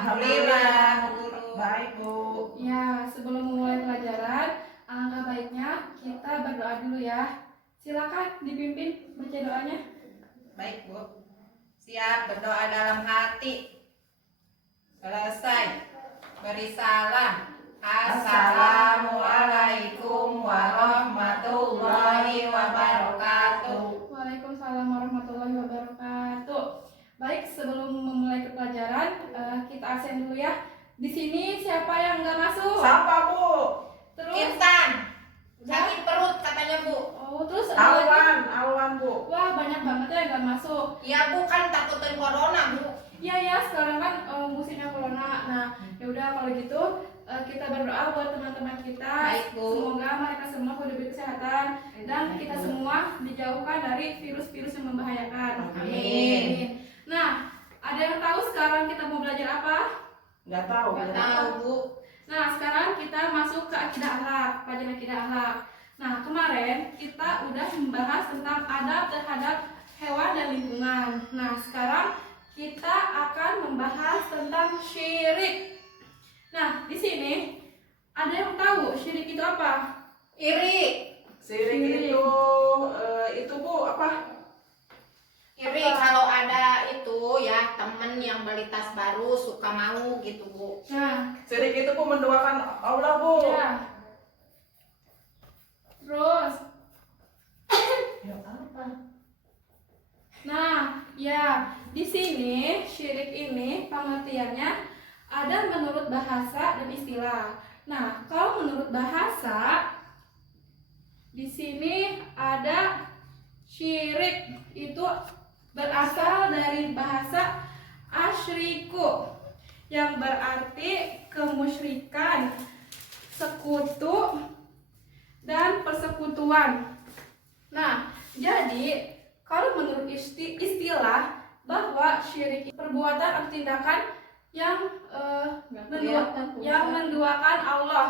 Alhamdulillah, Bu Guru. Baik, Bu. Ya, sebelum memulai pelajaran, alangkah baiknya kita berdoa dulu ya. Silakan dipimpin baca doanya. Baik, Bu. Siap berdoa dalam hati. Selesai. Beri salam. Assalamualaikum warahmatullahi wabarakatuh. Waalaikumsalam warahmatullahi wabarakatuh. Baik, sebelum memulai ke pelajaran, kita absen dulu ya. Di sini siapa yang nggak masuk? Siapa, Bu? Terus, Intan. Sakit perut katanya, Bu. oh terus ada lagi? Alwan, Bu. Wah, banyak banget ya yang nggak masuk. Ya, Bu, kan takutin corona, Bu. Iya ya, sekarang kan musimnya corona. Nah, ya udah kalau gitu kita berdoa buat teman-teman kita. Baik, Bu. Semoga mereka semua diberi kesehatan dan kita semua dijauhkan dari virus-virus yang membahayakan. Amin. Nah, ada yang tahu sekarang kita mau belajar apa? Nggak tahu. Nggak tahu, Bu. Nah, sekarang kita masuk ke akidah akhlak, pelajaran akidah akhlak. Nah, kemarin kita udah membahas tentang adab terhadap hewan dan lingkungan. Nah, sekarang kita akan membahas tentang syirik. Nah, di sini ada yang tahu syirik itu apa? Iri. Sirik itu, Bu, apa? Iri kalau ada itu ya temen yang beli tas baru suka mau gitu, Bu. Nah, Sirik itu, Bu, mendoakan Allah, Bu. ya. Terus, Ya, apa? nah, ya, di sini syirik ini pengertiannya ada menurut bahasa dan istilah. Nah, kalau menurut bahasa di sini ada syirik itu berasal dari bahasa asyriku yang berarti kemusyrikan, sekutu, dan persekutuan. Nah, jadi kalau menurut istilah bahwa syirik perbuatan atau tindakan yang menduakan Allah.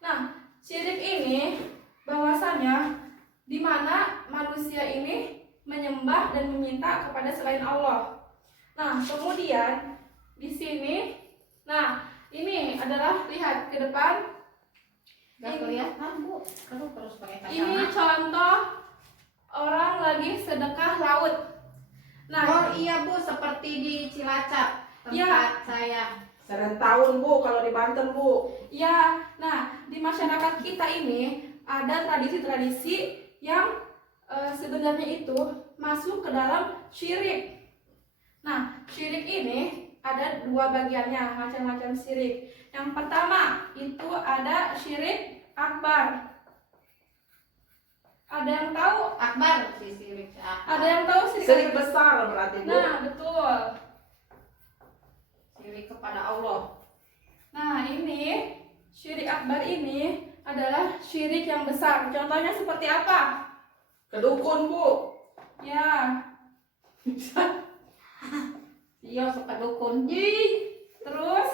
Nah, syirik ini bahwasanya di mana manusia ini menyembah dan meminta kepada selain Allah. Nah, kemudian di sini, nah ini adalah lihat ke depan. Gak kelihatan, Bu. Kamu terus pakai Ini kacamata. contoh orang lagi sedekah laut. Nah, Oh iya, Bu, seperti di Cilacap tempat Ya. saya. Sering tahun, Bu, kalau di Banten, Bu. ya, nah di masyarakat kita ini ada tradisi-tradisi yang sebenarnya itu masuk ke dalam syirik. Nah, syirik ini ada dua bagiannya, macam-macam syirik. Yang pertama itu ada syirik akbar. Ada yang tahu? Akbar si sirik. Ada yang tahu syirik Sirik akbar? besar berarti, Bu. Nah, betul. Sirik kepada Allah. Nah, ini syirik akbar ini adalah syirik yang besar. Contohnya seperti apa? Kedukun, Bu. Ya, Iya, suka dukun. terus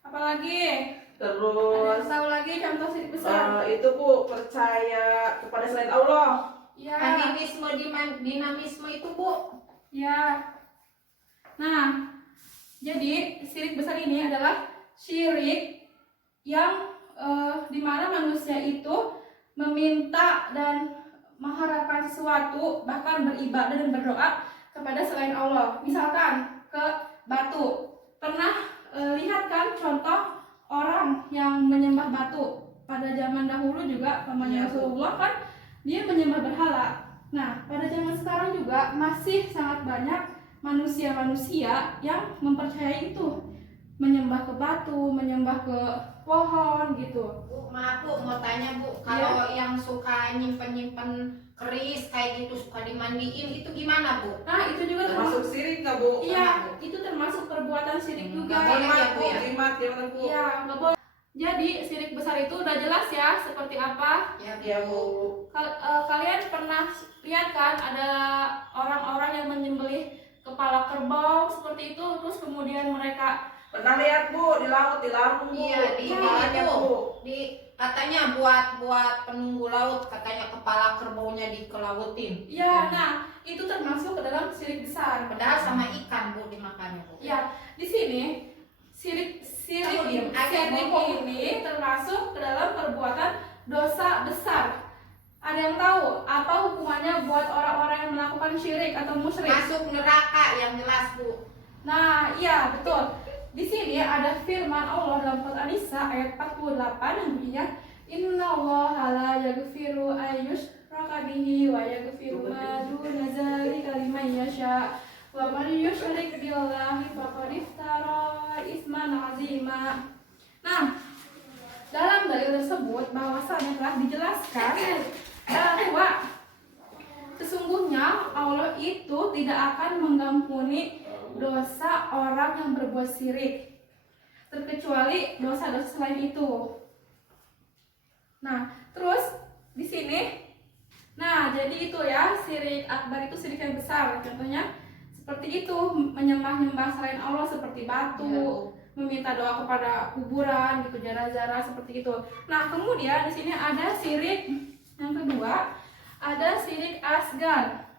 apa lagi? Ada Terus yang tahu lagi contoh syirik besar? itu, Bu, percaya kepada selain Allah. Ya, Animisme, dinamisme itu, Bu. ya. Nah, jadi syirik besar ini adalah syirik yang dimana manusia itu meminta dan mengharapkan sesuatu, bahkan beribadah dan berdoa kepada selain Allah. Misalkan ke batu. Pernah lihat kan contoh orang yang menyembah batu pada zaman dahulu juga, namanya Rasulullah kan dia menyembah berhala. Nah, pada zaman sekarang juga masih sangat banyak manusia-manusia yang mempercayai itu, menyembah ke batu, menyembah ke pohon gitu. Bu, maaf, Bu, mau tanya, Bu, kalau yang suka nyimpen-nyimpen keris kayak gitu suka dimandiin itu gimana, Bu? Nah, itu juga Termasuk sirik nggak, Bu? iya, itu termasuk perbuatan syirik juga. Nggak boleh ya, Bu, ya? Jimat, gimana, Bu? Iya, nggak boleh. Jadi syirik besar itu udah jelas ya seperti apa. Ya, Ya, Bu. Bu. Kalian pernah lihat kan ada orang-orang yang menyembelih kepala kerbau seperti itu, terus kemudian mereka Pernah lihat, Bu, di laut, di laut, Bu. Iya, di Banyak, itu. Bu. Katanya buat penunggu laut, katanya kepala kerbaunya dikelautin. ya, nah itu termasuk ke dalam syirik besar. Padahal sama ikan, Bu, dimakannya, Bu. Ya, di sini Syirik ini termasuk ke dalam perbuatan dosa besar. Ada yang tahu apa hukumannya buat orang-orang yang melakukan syirik atau musyrik? Masuk neraka yang jelas, Bu. Nah, iya betul. Di sini ada firman Allah dalam Quran An-Nisa ayat 48 yang bunyinya Innallaha la yaghfiru ayyushraka bihi wa yaghfiru ma duna dzalika liman yasha wa man yusyrik billahi faqad iftara isman 'azima. Nah, dalam dalil tersebut bahwasanya telah dijelaskan bahwa sesungguhnya Allah itu tidak akan mengampuni dosa orang yang berbuat syirik terkecuali dosa-dosa selain itu. Nah, terus di sini, nah jadi itu ya, syirik akbar itu syirik yang besar. Contohnya seperti itu, menyembah-nyembah selain Allah seperti batu, meminta doa kepada kuburan, gitu, zara-zara seperti itu. Nah, kemudian di sini ada syirik yang kedua, ada syirik asgar.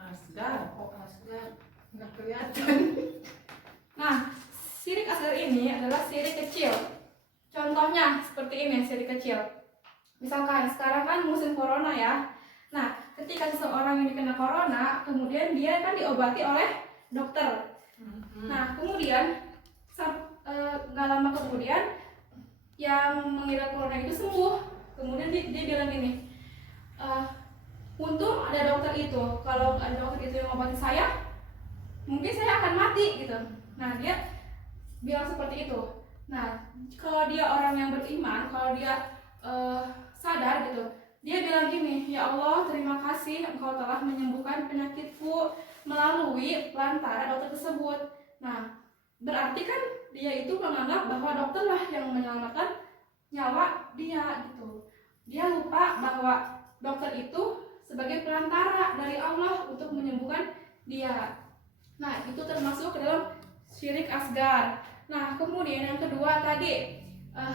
Asgar. Oh, asgar. Nggak kelihatan. Nah, syirik asgar ini adalah syirik kecil. Contohnya seperti ini, syirik kecil. Misalkan sekarang kan musim corona ya. Nah, ketika seseorang yang kena corona, kemudian dia kan diobati oleh dokter. Nah, kemudian nggak lama kemudian yang mengidap corona itu sembuh. Kemudian dia bilang gini, untung ada dokter itu. Kalau ada dokter itu yang obati saya, mungkin saya akan mati gitu. Nah, dia bilang seperti itu. Nah, kalau dia orang yang beriman, kalau dia sadar gitu, dia bilang gini, ya Allah, terima kasih Engkau telah menyembuhkan penyakitku melalui pelantara dokter tersebut. Nah, berarti kan dia itu menganggap bahwa dokter lah yang menyelamatkan nyawa dia gitu. Dia lupa bahwa dokter itu sebagai perantara dari Allah untuk menyembuhkan dia. Nah, itu termasuk ke dalam syirik asgar. Nah, kemudian yang kedua tadi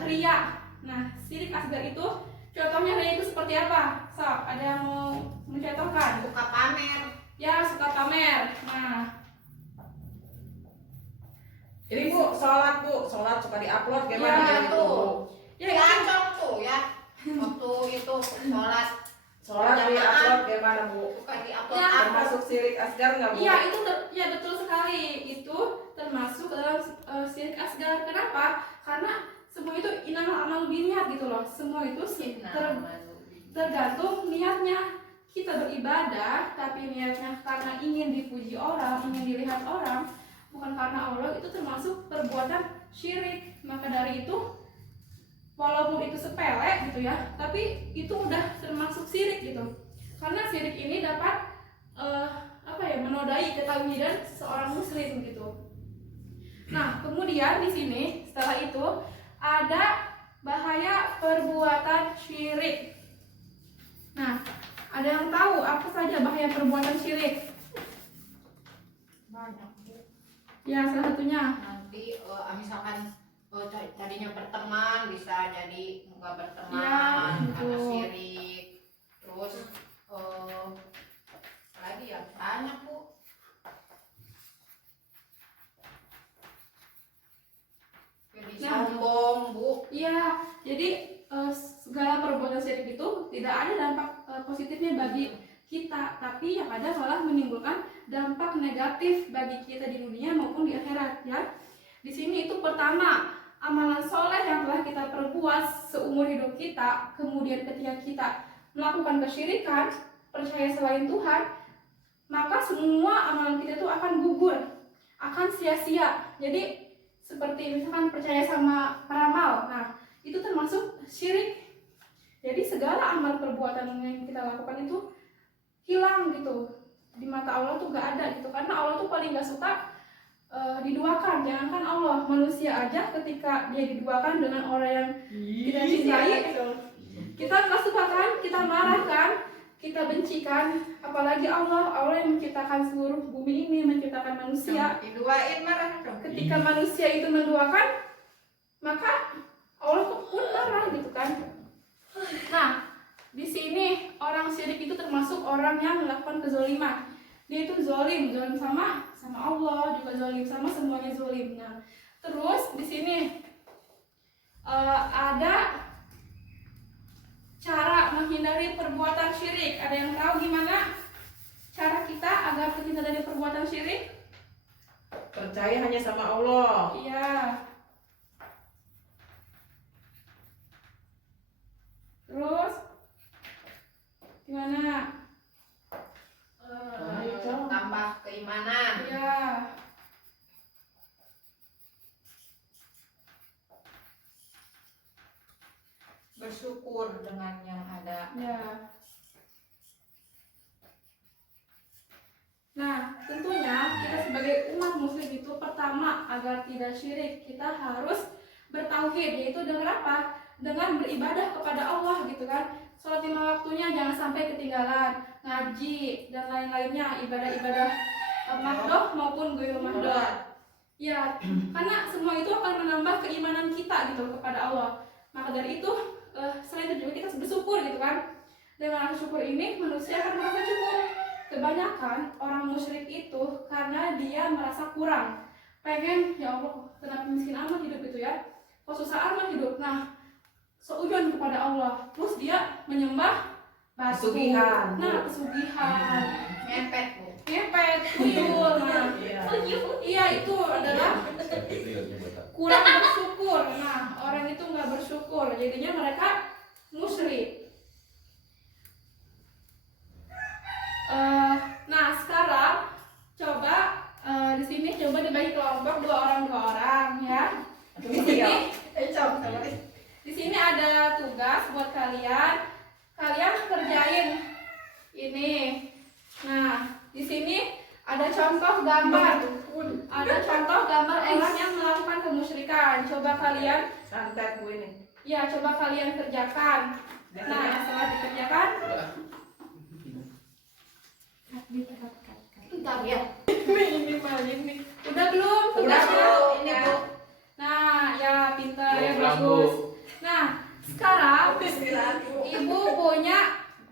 riya. Nah, syirik asgar itu contohnya riya itu seperti apa? So, ada yang mau mencontohkan? Suka pamer. Ya, suka pamer. Nah, Ini Bu, sholat suka diupload gimana Ya, gitu, Bu? ya Gacor tuh ya. Waktu itu sholat Sholat diupload gimana, Bu? suka diupload Ya. Termasuk syirik asgar nggak, Bu? Iya, itu ya betul sekali. Itu termasuk dalam syirik asgar. Kenapa? Karena semua itu inamal amal biniat gitu loh. Semua itu tergantung niatnya. Kita beribadah tapi niatnya karena ingin dipuji orang, ingin dilihat orang, bukan karena Allah, itu termasuk perbuatan syirik. Maka dari itu, walaupun itu sepele gitu ya, tapi itu udah termasuk syirik gitu. Karena syirik ini dapat menodai ketauhidan seorang muslim gitu. Nah, kemudian di sini setelah itu ada bahaya perbuatan syirik. Nah, ada yang tahu apa saja bahaya perbuatan syirik? banyak. Ya, salah satunya. Nanti misalkan tadinya berteman bisa jadi nggak berteman Ya, karena betul. syirik. Terus lagi ya banyak, Bu. Jadi Nah. sombong, Bu. Iya, jadi segala perbuatan syirik itu tidak ada dampak positifnya bagi kita, tapi yang ada malah menimbulkan dampak negatif bagi kita di dunia maupun di akhirat ya. Di sini itu pertama, amalan soleh yang telah kita perbuat seumur hidup kita, kemudian ketika kita melakukan kesyirikan, percaya selain Tuhan, maka semua amalan kita itu akan gugur, akan sia-sia. Jadi seperti misalkan percaya sama peramal, nah itu termasuk syirik. Jadi segala amal perbuatan yang kita lakukan itu hilang gitu di mata Allah tuh gak ada gitu, karena Allah tuh paling gak suka diduakan. Jangankan Allah, manusia aja ketika dia diduakan dengan orang yang kita cintai, kita gak suka kan, kita marah kan, kita benci kan. Apalagi Allah yang menciptakan seluruh bumi ini, menciptakan manusia. Diduain marah dong. Ketika manusia itu menduakan, maka Allah pun marah gitu kan. Nah, di sini orang syirik itu termasuk orang yang melakukan kezoliman. Dia itu zolim sama sama Allah, juga zalim sama semuanya zalim. Nah, terus di sini ada cara menghindari perbuatan syirik. Ada yang tahu gimana cara kita agar terhindar dari perbuatan syirik? Percaya hanya sama Allah. Iya. Terus gimana? Tambah keimanan. Iya. Bersyukur dengan yang ada. Ya. Nah, tentunya kita sebagai umat muslim itu pertama agar tidak syirik, kita harus bertauhid, yaitu dengan apa? Dengan beribadah kepada Allah gitu kan. Sholat 5 waktunya jangan sampai ketinggalan, ngaji dan lain-lainnya, ibadah-ibadah mahdoh maupun ghairul mahdoh. Ya, karena semua itu akan menambah keimanan kita gitu kepada Allah. Maka dari itu selain itu juga kita bersyukur gitu kan. Dengan rasa syukur ini manusia akan merasa cukup. Kebanyakan orang musyrik itu karena dia merasa kurang, pengen ya Allah kenapa miskin amat hidup itu ya, kok susah amat hidup. Nah, seujuan kepada Allah, terus dia menyembah batu. Pesugihan. Nah, pesugihan, Ngepet, Bu. ngepet, tuyul. Nah, iya itu adalah kurang bersyukur. Nah, orang itu nggak bersyukur, jadinya mereka musyrik. Nah sekarang coba di sini coba dibagi kelompok dua orang ya. Di sini ada tugas buat kalian. Kalian kerjain ini. Nah di sini ada contoh gambar. Ada contoh gambar orang yang melakukan kemusyrikan. Coba kalian Santet Bu ini. ya coba kalian kerjakan. Nah setelah dikerjakan Bentar ya. ini udah belum Udah, tugasnya? Bu. Ini, Bu. Nah ya pintar ya bagus. Nah sekarang ibu punya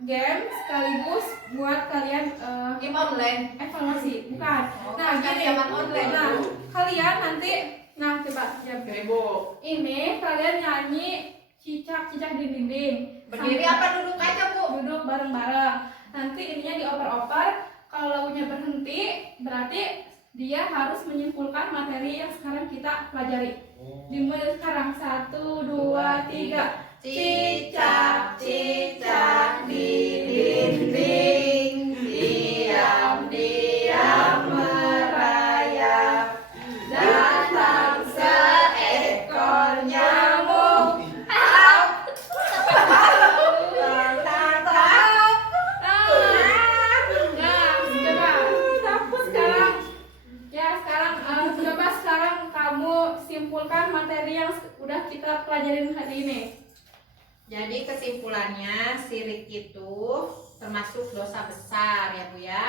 game sekaligus buat kalian Game online. evaluasi bukan. Nah Kan gini zaman online. nah kalian nanti nah coba ya Ibu. ini kalian nyanyi cicak di dinding. Berdiri apa duduk aja, Bu? Duduk bareng-bareng. Nanti ininya dioper-oper. Kalau lagunya berhenti, berarti dia harus menyimpulkan materi yang sekarang kita pelajari. Dimulai dari sekarang 1, 2, 3. Cicak, cicak di dinding, diam-diam merayap. Datang seekor nyamuk. Sekarang kamu simpulkan materi yang udah kita pelajarin hari ini. Jadi kesimpulannya syirik itu termasuk dosa besar ya Bu ya.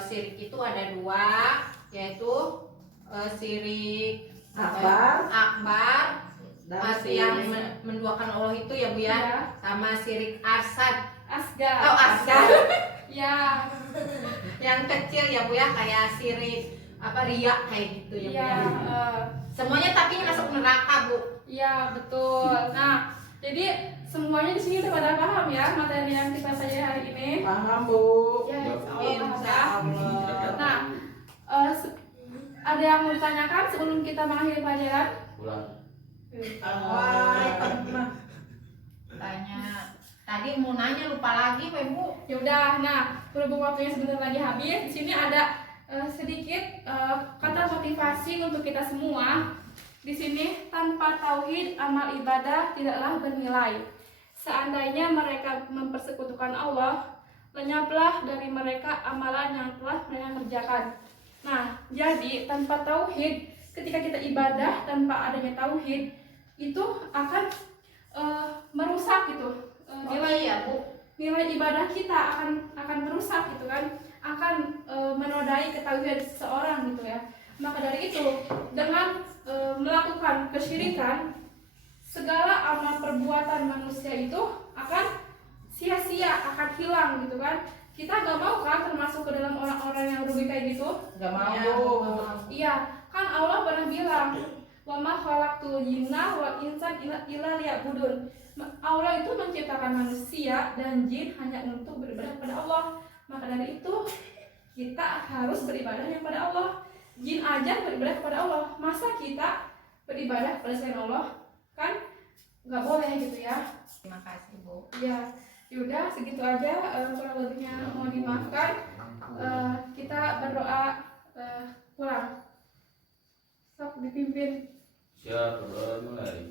Syirik itu ada dua, yaitu syirik akbar Dan yang menduakan Allah itu ya Bu ya, Ya. sama syirik asgar. Asgar. Oh asgar. Ya. Yang kecil ya Bu ya, kayak syirik riya kayak gitu ya Bu Ya. ya. Semuanya tapi masuk neraka Bu. Ya betul. Nah, jadi semuanya di sini udah pada paham ya materi yang kita pelajari hari ini. Paham Bu. Ya, insya Allah paham Insya ya. Allah. Nah, ada yang mau ditanyakan sebelum kita mengakhiri pelajaran? Tanya. Tadi mau nanya lupa lagi Pak Bu. Ya udah. Nah, berhubung waktunya sebentar lagi habis, di sini ada sedikit kata motivasi untuk kita semua. Di sini, tanpa tauhid amal ibadah tidaklah bernilai. Seandainya mereka mempersekutukan Allah, lenyaplah dari mereka amalan yang telah mereka kerjakan. Nah, jadi tanpa tauhid, ketika kita ibadah tanpa adanya tauhid, itu akan merusak gitu. Iya Bu. Nilai ibadah kita akan merusak gitu kan, akan menodai ketauhidan seseorang gitu ya. Maka dari itu, dengan melakukan kesyirikan, segala amal perbuatan manusia itu akan sia-sia, akan hilang gitu kan. kita nggak mau kan termasuk ke dalam orang-orang yang rugi kayak gitu. Nggak mau Ya, Bu. nggak mau. Iya, kan Allah pernah bilang, "Wa ma khalaqtul jinna wal insan illa liya'budun." Allah itu menciptakan manusia dan jin hanya untuk beribadah kepada Allah. Maka dari itu kita harus beribadah kepada Allah. Jin aja beribadah kepada Allah. Masa kita beribadah kepada selain Allah? Kan nggak boleh gitu ya. Terima kasih Bu. Ya, yaudah segitu aja, kurang lebihnya mohon dimaafkan. Kita berdoa pulang. Sok dipimpin. Siap, mulai.